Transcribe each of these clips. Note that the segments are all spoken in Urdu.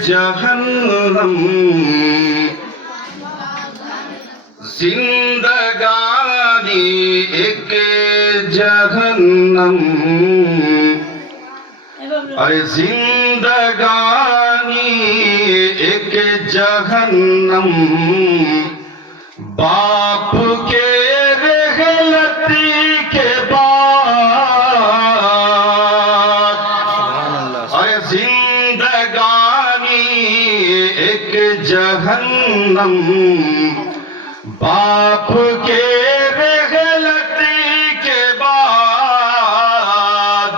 جہنم زندگانی ایک جہنم، ارے زندگانی ایک جہنم، باپ کے رحلتی کے بعد، ارے زندگانی ایک جہنم، باپ کے رحلتی کے بعد۔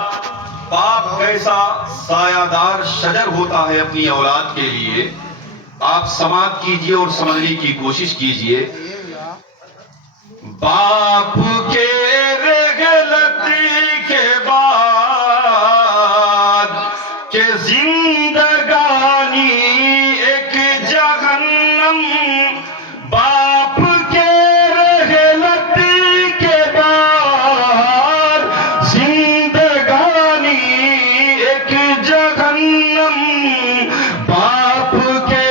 باپ کیسا سایہ دار شجر ہوتا ہے اپنی اولاد کے لیے، آپ سماعت کیجئے اور سمجھنے کی کوشش کیجئے۔ باپ کے رحلتی کے بعد کہ زندگانی ایک جہنم، باپ کے رحلتی کے بعد زندگانی ایک جہنم، باپ کے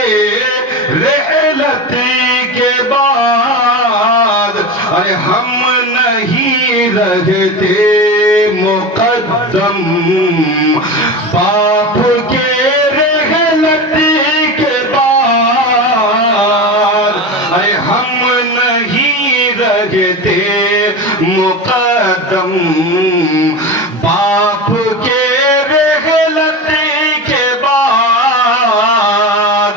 رحلتی کے بعد۔ ارے ہم نہیں رہتے مقدم، باپ کے رحلتی کے بعد، ارے ہم نہیں رہتے مقدم، باپ کے رحلتی کے بعد۔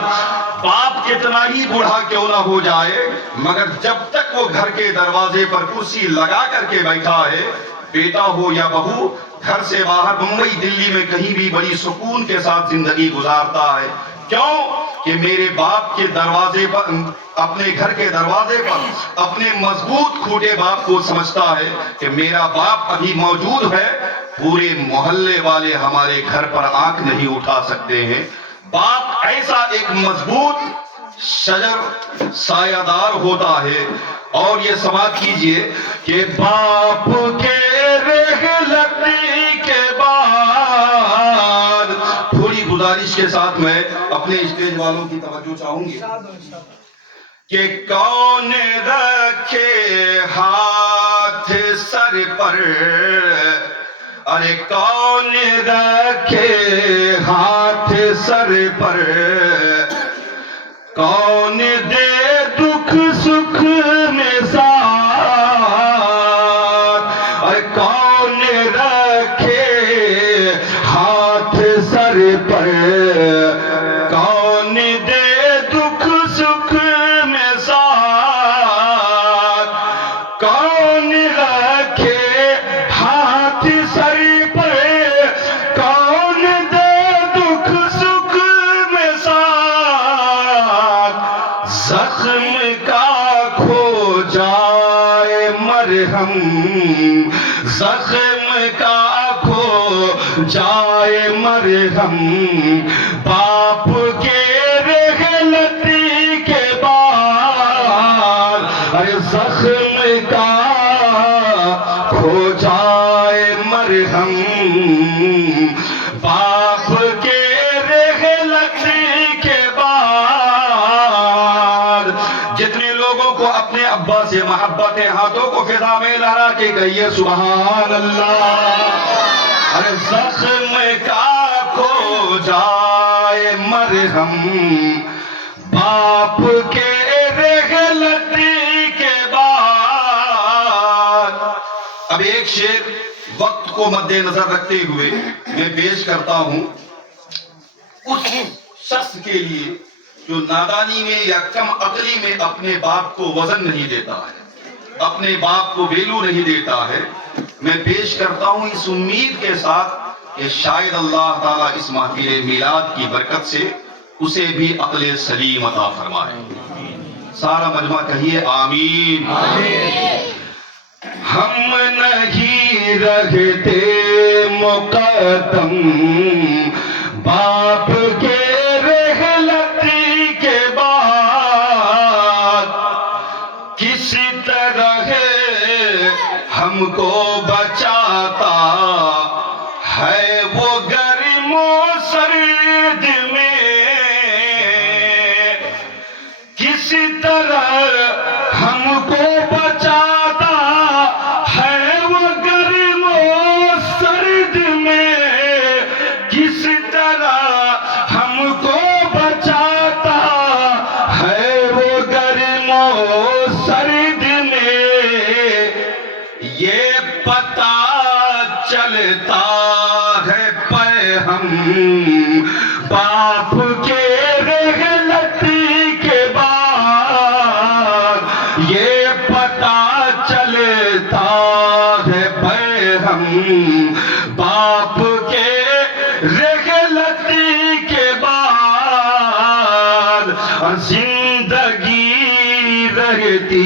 باپ کتنا ہی بوڑھا کیوں نہ ہو جائے، مگر جب تک وہ گھر کے دروازے پر کرسی لگا کر کے بیٹھا ہے، بیٹا ہو یا بہو، گھر سے باہر ممبئی دلی میں کہیں بھی بڑی سکون کے ساتھ زندگی گزارتا ہے۔ کیوں کہ میرے باپ کے دروازے پر، اپنے گھر کے دروازے پر اپنے مضبوط کھوٹے باپ کو سمجھتا ہے کہ میرا باپ ابھی موجود ہے، پورے محلے والے ہمارے گھر پر آنکھ نہیں اٹھا سکتے ہیں۔ باپ ایسا ایک مضبوط شجر سایہ دار ہوتا ہے۔ اور یہ سماعت کیجئے کہ باپ کے رحلتی کے بعد، تھوڑی گزارش کے ساتھ میں اپنے اسٹیج والوں کی توجہ چاہوں گی کہ کون رکھے ہاتھ سر پر، ارے کون رکھے ہاتھ سر پر، کون دے دکھ سکھ میں ساتھ، ارے کون رکھے ہاتھ سر پر، کون دے دکھ سکھ میں ساتھ، کون رکھے ہاتھ سر پر، کون دے دکھ سکھ میں ساتھ، زخم کا کھو جائے مرہم، زخم کا کھو جائے مرہم، باپ کے رحلتی کے بعد، ارے زخم کا کھو جائے مرہم، باپ کے رحلتی کے بعد۔ جتنے لوگوں کو اپنے ابا سے محبت ہے، ہاتھوں کو فضا میں لہرا کے کہیے سبحان اللہ۔ ارے زخم کا کھو جائے مرہم، باپ کے رحلتی کے بعد۔ اب ایک شعر وقت کو مد نظر رکھتے ہوئے میں پیش کرتا ہوں اس شخص کے لیے جو نادانی میں یا کم عقلی میں اپنے باپ کو وزن نہیں دیتا ہے، اپنے باپ کو ویلو نہیں دیتا ہے۔ میں پیش کرتا ہوں اس امید کے ساتھ کہ شاید اللہ تعالیٰ اس محفل میلاد کی برکت سے اسے بھی عقل سلیم عطا فرمائے۔ سارا مجمع کہیے آمین۔ ہم نہیں رہتے مقدم، باپ کے رحلتی کے بعد، کسی طرح ہم کو بچاتا ہے وہ گرم و سرد میں، ہم باپ کے رحلت کے بعد یہ پتہ چلتا ہے ہم باپ کے رحلت کے بعد زندگی رہتی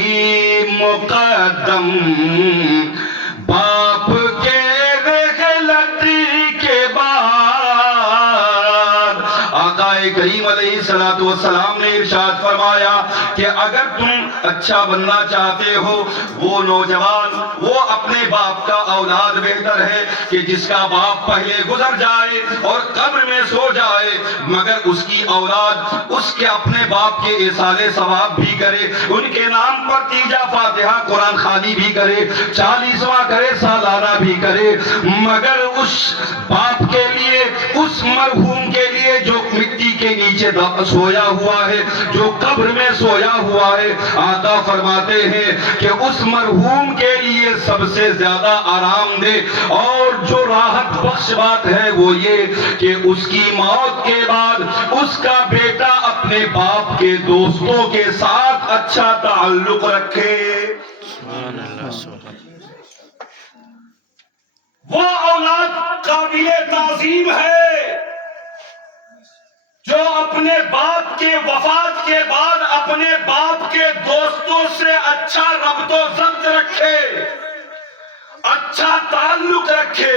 مقدم باپ کے رحلت کے بعد آقا کریم علیہ السلام نے ارشاد فرمایا کہ اگر تم اچھا بننا چاہتے ہو وہ نوجوان وہ اپنے باپ کا اولاد بہتر ہے کہ جس کا باپ پہلے گزر جائے اور قبر میں سو جائے مگر اس کی اولاد اس کے اپنے باپ کے ایصال ثواب بھی کرے ان کے نام پر تیجا فاتحہ قرآن خوانی بھی کرے 40واں کرے سالانہ بھی کرے مگر اس باپ کے لیے اس مرحوم کے لیے جو مٹی کے نیچے سویا ہوا ہے جو قبر میں سویا ہوا ہے آقا فرماتے ہیں کہ اس مرحوم کے لیے سب سے زیادہ آرام دہ اور جو راحت بخش بات ہے وہ یہ کہ اس کی موت کے بعد اس کا بیٹا اپنے باپ کے دوستوں کے ساتھ اچھا تعلق رکھے وہ اولاد قابل تعظیم ہے جو اپنے باپ کے وفات کے بعد اپنے باپ کے دوستوں سے اچھا ربط و ضبط رکھے اچھا تعلق رکھے